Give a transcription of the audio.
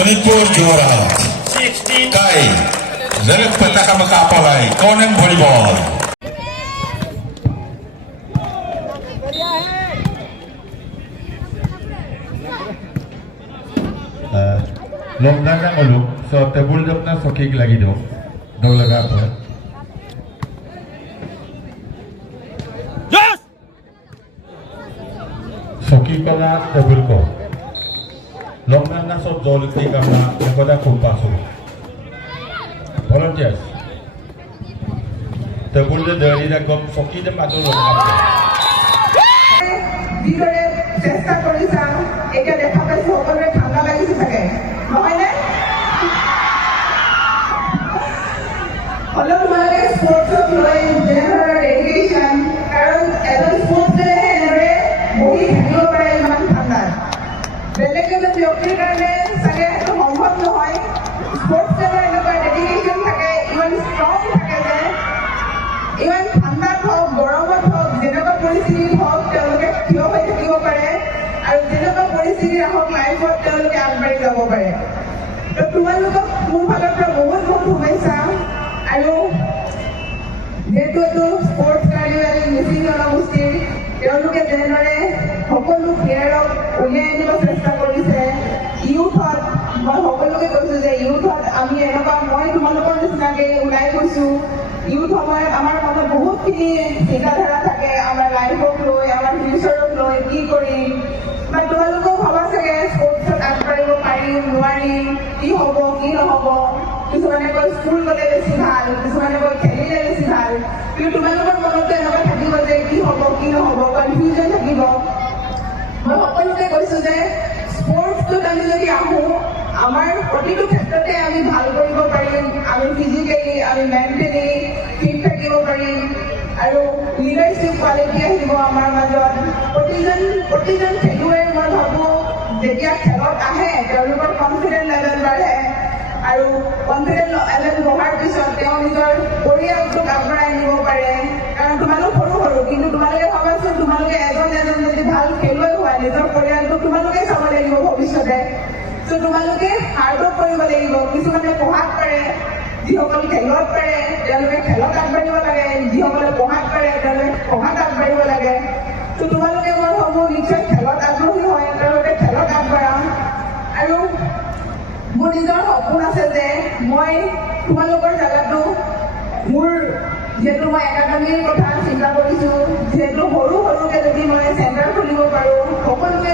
Sonipur juara. Kai Zaluk petaka makapalay koneng volleyball. Lomna na uluk so tebul jam na sokik lagi do dog laga apa Yes! soki kala tebul ko lomna na so jolik ti kama nakoda kumpasu volunteers tebul de dari da gom soki de madu lomna যিদৰে চেষ্টা কৰিছা এতিয়া দেখা পাইছো সকলোৰে ঠাণ্ডা লাগিছে চাগে নহয়নে অলপ তোমালোকে স্পৰ্টছক লৈ যেনেধৰণৰ ডেডিকেশ্যন কাৰণ এজন স্পৰ্টছ প্লেয়াৰে এনেদৰে বহি থাকিব পাৰে ইমান ঠাণ্ডাত বেলেগ এজন ব্যক্তিৰ কাৰণে চাগে সেইটো সম্ভৱ নহয় স্পৰ্টছ প্লেয়াৰৰ এনেকুৱা ডেডিকেশ্যন থাকে ইমান ষ্ট্ৰং থাকে যে ইমান ঠাণ্ডাত হওক গৰমত হওক যেনেকুৱা পৰিস্থিতিত হওক তেওঁলোকে থিয় হৈ থাকিব পাৰে আৰু যেনেকুৱা পৰিস্থিতি আহক লাইফত তেওঁলোকে আগবাঢ়ি যাব পাৰে তো তোমালোকক মোৰ ফালৰ পৰা বহুত বহুত শুভেচ্ছা আৰু যেহেতু এইটো স্পৰ্টছ কাৰ্নিভেল মিচিং জনগোষ্ঠীৰ তেওঁলোকে যেনেদৰে সকলো প্লেয়াৰক উলিয়াই আনিব চেষ্টা কৰিছে ইউথত মই সকলোকে কৈছোঁ যে ইউথত আমি এনেকুৱা মই তোমালোকৰ নিচিনাকৈ ওলাই গৈছোঁ ইউথ সময়ত আমাৰ মনত বহুতখিনি চিন্তাধাৰা থাকে আমাৰ লাইফক লৈ আমাৰ ফিউচাৰক লৈ কি কৰিম বা তোমালোকেও ভবা চাগে স্পৰ্টছত আগবাঢ়িব পাৰিম নোৱাৰিম কি হ'ব কি নহ'ব কিছুমানে কয় স্কুল গ'লে বেছি ভাল কিছুমানে কয় খেলিলে বেছি ভাল কিন্তু তোমালোকৰ মনতো এনেকুৱা থাকিব যে কি হ'ব কি নহ'ব কনফিউজন থাকিব মই সকলোকে কৈছোঁ যে স্পৰ্টছটোত আমি যদি আহোঁ আমাৰ প্ৰতিটো ক্ষেত্ৰতে আমি ভাল কৰিব পাৰিম আমি ফিজিকেলি আমি মেণ্টেলি ফিট থাকিব পাৰিম আৰু লিডাৰশ্বিপ কোৱালিটি আহিব আমাৰ মাজত প্ৰতিজন খেলুৱৈ মই ভাবোঁ যেতিয়া খেলত আহে তেওঁলোকৰ কনফিডেন্ট লেভেল বাঢ়ে আৰু কনফিডেন্ট লেভেল বঢ়াৰ পিছত তেওঁ নিজৰ পৰিয়ালটোক আগবঢ়াই নিব পাৰে কাৰণ তোমালোক সৰু সৰু কিন্তু তোমালোকে ভাবাচোন তোমালোকে এজন যদি ভাল খেলুৱৈ হোৱা নিজৰ পৰিয়ালটোক তোমালোকে চাব লাগিব ভৱিষ্যতে তো তোমালোকে হাৰ্ডৱৰ্ক কৰিব লাগিব কিছুমানে পঢ়াত পাৰে যিসকল খেলত পাৰে তেওঁলোকে খেলত আগবাঢ়িব লাগে যিসকলে পঢ়াত পাৰে তেওঁলোকে পঢ়াত আগবাঢ়িব লাগে তো তোমালোকে মই ভাবোঁ নিশ্চয় খেলত আগ্ৰহী হয় তেওঁলোকে খেলত আগবাঢ়াম আৰু মোৰ নিজৰ সপোন আছে যে মই তোমালোকৰ জেগাটো মোৰ যিহেতু মই একাডেমীৰ কথা চিন্তা কৰিছোঁ যিহেতু সৰুকৈ যদি মই চেণ্টাৰ খুলিব পাৰোঁ সকলোকে